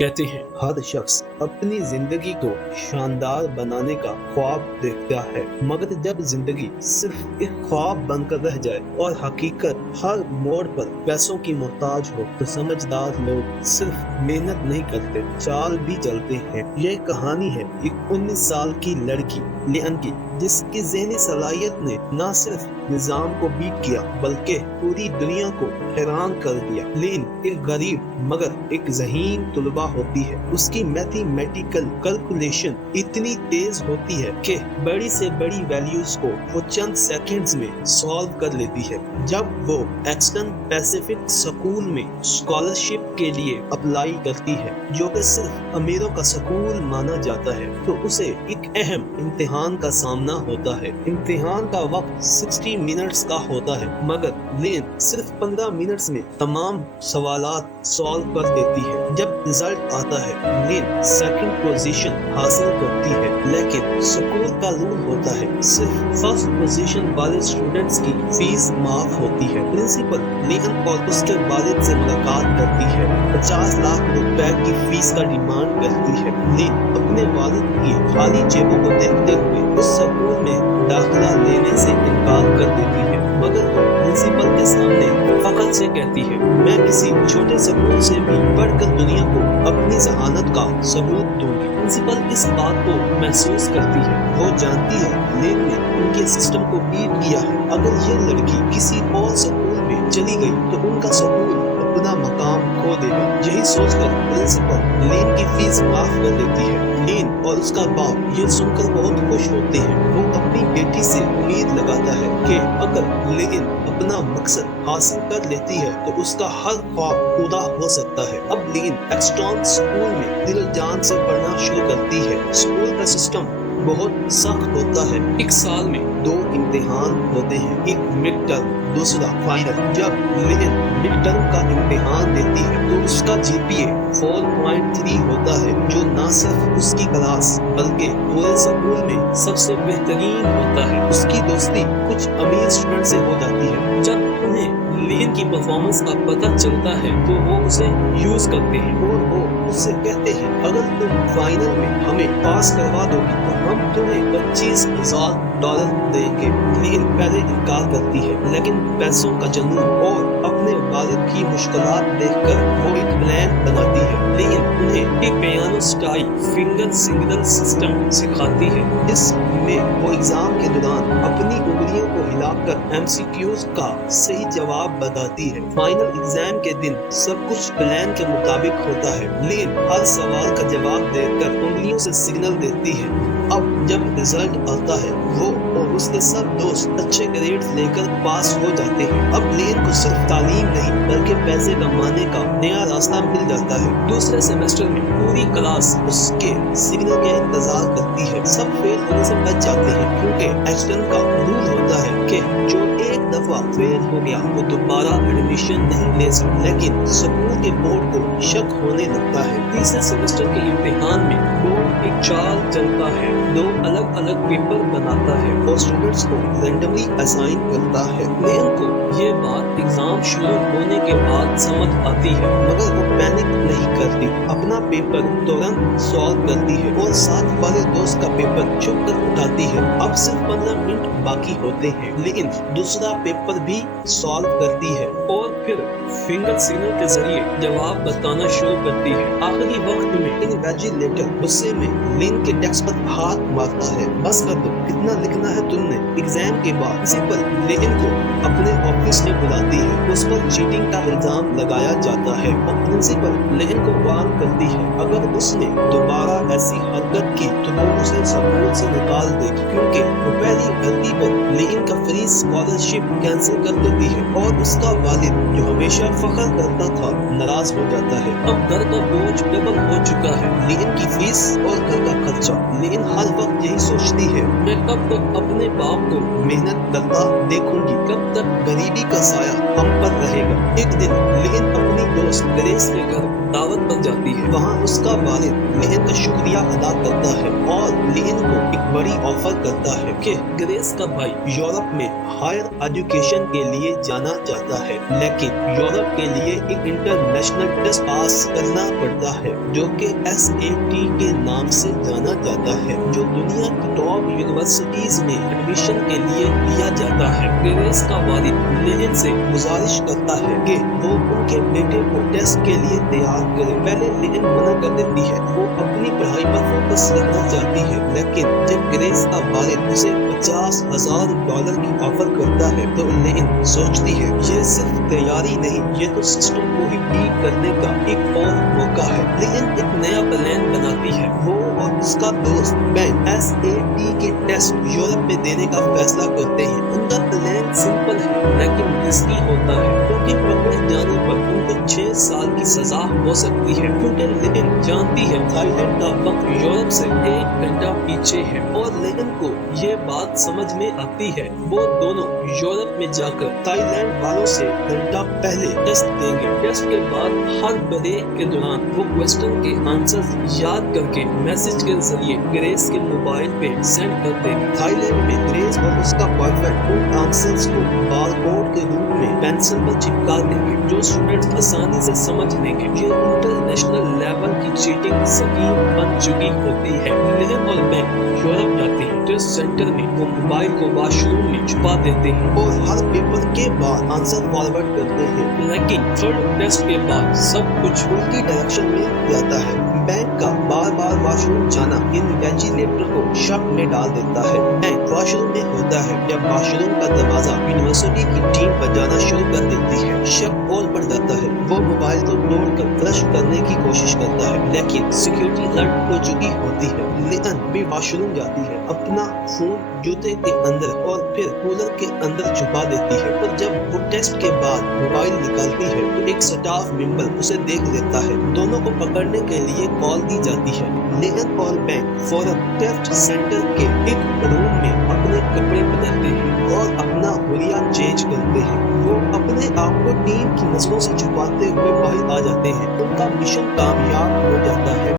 कहते हैं हर शख्स अपनी जिंदगी को शानदार बनाने का ख्वाब देखता है, मगर जब जिंदगी सिर्फ एक ख्वाब बनकर रह जाए और हकीकत हर मोड़ पर पैसों की मोहताज हो तो समझदार लोग सिर्फ मेहनत नहीं करते, चाल भी चलते हैं। ये कहानी है एक 19 साल की लड़की लियन की, जिसकी ज़हनी सलाहियत ने न सिर्फ निजाम को बीट किया बल्कि पूरी दुनिया को हैरान कर दिया। लियन एक गरीब मगर एक ज़हीन तुलबा होती है। उसकी मैथमेटिकल कैलकुलेशन इतनी तेज होती है कि बड़ी से बड़ी वैल्यूज को वो चंद सेकंड्स में सॉल्व कर लेती है। जब वो एक्सटर्न पैसिफिक स्कूल में स्कॉलरशिप के लिए अप्लाई करती है, जो कि सिर्फ अमीरों का स्कूल माना जाता है, तो उसे एक अहम इम्तिहान का सामना होता है। इम्तिहान का वक्त 60 मिनट्स का होता है, मगर लियन सिर्फ 15 मिनट्स में तमाम सवालात सॉल्व कर देती है। जब रिजल्ट आता है, लियन सेकंड पोजीशन हासिल करती है, लेकिन स्कूल का रूल होता है सिर्फ फर्स्ट पोजीशन वाले स्टूडेंट्स की फीस माफ होती है। प्रिंसिपल लियन और उसके वालिद से मुलाकात करती है, 50 लाख रुपए की फीस का डिमांड करती है। लियन अपने वालिद की खाली जेबों को देखते हुए उस स्कूल में दाखिला लेने से इनकार कर देती है, मगर वो प्रिंसिपल के सामने फख्र से कहती है, मैं किसी छोटे स्कूल से भी बढ़कर दुनिया को अपनी जहानत का सबूत दूंगी। प्रिंसिपल इस बात को महसूस करती है। वो जानती है लियन ने उनके सिस्टम को बीट किया है। अगर ये लड़की किसी और स्कूल में चली गई तो उनका स्कूल अपना मकाम खो देगा। यही सोचकर प्रिंसिपल लियन की फीस माफ कर देती है। लियन और उसका बाप ये सुनकर बहुत खुश होते हैं। वो अपनी बेटी से उम्मीद लगाता है कि अगर लियन अपना मकसद हासिल कर लेती है तो उसका हर ख्वाब पूरा हो सकता है। अब लियन एक्सटर्न स्कूल में दिल जान से पढ़ना शुरू करती है। स्कूल का सिस्टम बहुत सख्त होता है। एक साल में 2 इम्तिहान होते हैं, एक मिड टर्म, दूसरा फाइनल। जब लियन मिड टर्म का इम्तिहान देती है तो उसका जीपीए 4.3 होता है, जो न सिर्फ उसकी क्लास बल्कि पूरे स्कूल में सबसे बेहतरीन होता है। उसकी दोस्ती कुछ अमीर स्टूडेंट से हो जाती है। जब उन्हें लियन की परफॉर्मेंस का पता चलता है तो वो उसे यूज करते हैं और वो उससे कहते हैं, अगर तुम फाइनल में हमें पास करवा दोगी तो हम तुम्हें $25,000 देंगे। लियन पहले इनकार करती है, लेकिन पैसों का जुनून और अपने वालिद की मुश्किलात देखकर वो एक प्लान बनाती है। लियन उन्हें एक piano style finger signal system सिखाती है, जिसमें वो एग्जाम के दौरान अपनी उंगलियों को हिलाकर एमसीक्यूज का सही जवाब बताती है। फाइनल एग्जाम के दिन सब कुछ प्लान के मुताबिक होता है। लियन हर सवाल का जवाब देकर उंगलियों से सिग्नल देती है। अब जब रिजल्ट आता है, वो और उसके सब दोस्त अच्छे ग्रेड्स लेकर पास हो जाते हैं। अब लियन को सिर्फ तालीम नहीं बल्कि पैसे कमाने का नया रास्ता मिल जाता है। दूसरे सेमेस्टर में पूरी क्लास उसके सिग्नल का इंतजार करती है। सब फेल होने से बच जाते हैं, क्योंकि एक्सटर्न का रूल होता है कि जो एक दफा फेल हो गया वो दोबारा एडमिशन नहीं ले सकता। लेकिन स्कूल के बोर्ड को शक होने लगता है। तीसरे सेमेस्टर के इम्तिहान में बोर्ड एक चाल चलता है, 2 अलग अलग पेपर बनाता है और स्टूडेंट्स को रैंडमली असाइन करता है। लियन को ये बात एग्जाम शुरू होने के बाद समझ आती है, मगर वो पैनिक नहीं करती। अपना पेपर तुरंत सॉल्व करती है और साथ वाले दोस्त का पेपर छुप कर उठाती है। अब सिर्फ 15 मिनट बाकी होते हैं, लेकिन दूसरा पेपर भी सॉल्व करती है और फिर फिंगर सिग्नल के जरिए जवाब बताना शुरू करती है। आखिरी वक्त में इनविजिलेटर गुस्से में लियन के डेस्क पर हाथ मारता है। बस कर दो, कितना लिखना है तुमने। एग्जाम के बाद प्रिंसिपल लियन को अपने ऑफिस में बुलाती है। उस पर चीटिंग का इल्जाम लगाया जाता है और प्रिंसिपल लियन को वार्न करती है, अगर उसने दोबारा ऐसी हरकत की तो वो उसे स्कूल से निकाल देगी, क्योंकि वो पहली गलती पर लियन का फ्री स्कॉलरशिप कैंसिल कर देती है और उसका वालिद जो हमेशा फख्र करता था नाराज हो जाता है। अब घर का बोझ डबल हो चुका है, लियन की फीस और घर का खर्चा। लियन हर वक्त यही सोचती है, मैं कब तक अपने बाप को मेहनत करता देखूंगी, कब तक गरीबी का साया हम पर रहेगा। एक दिन लियन अपनी दोस्त ग्रेस के घर दावत पर जाती है। वहाँ उसका वालिद लिन का शुक्रिया अदा करता है और लिन को एक बड़ी ऑफर करता है कि ग्रेस का भाई यूरोप में हायर एजुकेशन के लिए जाना चाहता है, लेकिन यूरोप के लिए एक इंटरनेशनल टेस्ट पास करना पड़ता है जो कि SAT के नाम से जाना जाता है, जो दुनिया की टॉप यूनिवर्सिटीज में एडमिशन के लिए लिया जाता है। ग्रेस का वालिद लिन से गुजारिश करता है कि वो उनके बेटे को टेस्ट के लिए तैयार करे। पहले लिन मना कर देती है, वो अपनी पढ़ाई पर फोकस रखना चाहती है, लेकिन जब ग्रेस का वालिद उसे $50,000 की ऑफर करता है तो लिन सोचती है ये सिर्फ तैयारी नहीं, ये तो सिस्टम को ही बीट करने का एक और मौका है। लिन एक नया प्लान बनाती है। वो और उसका दोस्त बेन SAT के टेस्ट यूरोप में देने का फैसला करते हैं। उनका प्लान सिंपल है लेकिन रिस्की होता है, क्योंकि पकड़े जाने पर उनको 6 साल की सजा हो सकती है, क्योंकि लिन जानती है थाईलैंड का वक्त यूरोप से 1 घंटा पीछे है और लिन को ये बात समझ में आती है। वो दोनों यूरोप में जाकर थाईलैंड वालों से घंटा पहले टेस्ट देंगे। टेस्ट के बाद हर ब्रेक के दौरान वो क्वेश्चन के आंसर याद करके मैसेज के जरिए ग्रेस के मोबाइल पे सेंड कर देंगे। थाईलैंड में ग्रेस और उसका बॉयफ्रेंड उन आंसर्स को बारकोड के रूप में पेंसिल पर चिपका देंगे, जो स्टूडेंट्स आसानी से समझ लेंगे। ये इंटरनेशनल लेवल की चीटिंग स्कीम बन चुकी होती है। लिन और बेन यूरोप जाते हैं। टेस्ट सेंटर में वो मोबाइल को वॉशरूम में छुपा देते हैं और हर पेपर के बाद आंसर फॉरवर्ड करते हैं, लेकिन थर्ड टेस्ट के बाद सब कुछ उल्टी डायरेक्शन में जाता है। बैंक का बार बार वॉशरूम जाना इन्वेजिलेटर को शक में डाल देता है। बैंक वॉशरूम में होता है जब वॉशरूम का दरवाजा यूनिवर्सिटी की टीम बजाना शुरू कर देती है। शक और बढ़ जाता है। वो मोबाइल को तोड़कर फ्लश करने की कोशिश करता है, लेकिन सिक्योरिटी अलर्ट हो चुकी होती है। लिन भी वॉशरूम जाती है, अपना फोन जूते के अंदर और फिर कूलर के अंदर छुपा देती है। और जब वो टेस्ट के बाद मोबाइल निकालती है तो एक स्टाफ मेंबर उसे देख लेता है। दोनों को पकड़ने के लिए कॉल दी जाती है। लिन और बैंक फौरन टेस्ट सेंटर के एक रूम में अपने कपड़े बदलते हैं और अपना हुलिया चेंज करते हैं। वो अपने आप को टीम की नजरों से छुपाते हुए बाहर आ जाते हैं। उनका मिशन कामयाब हो जाता है।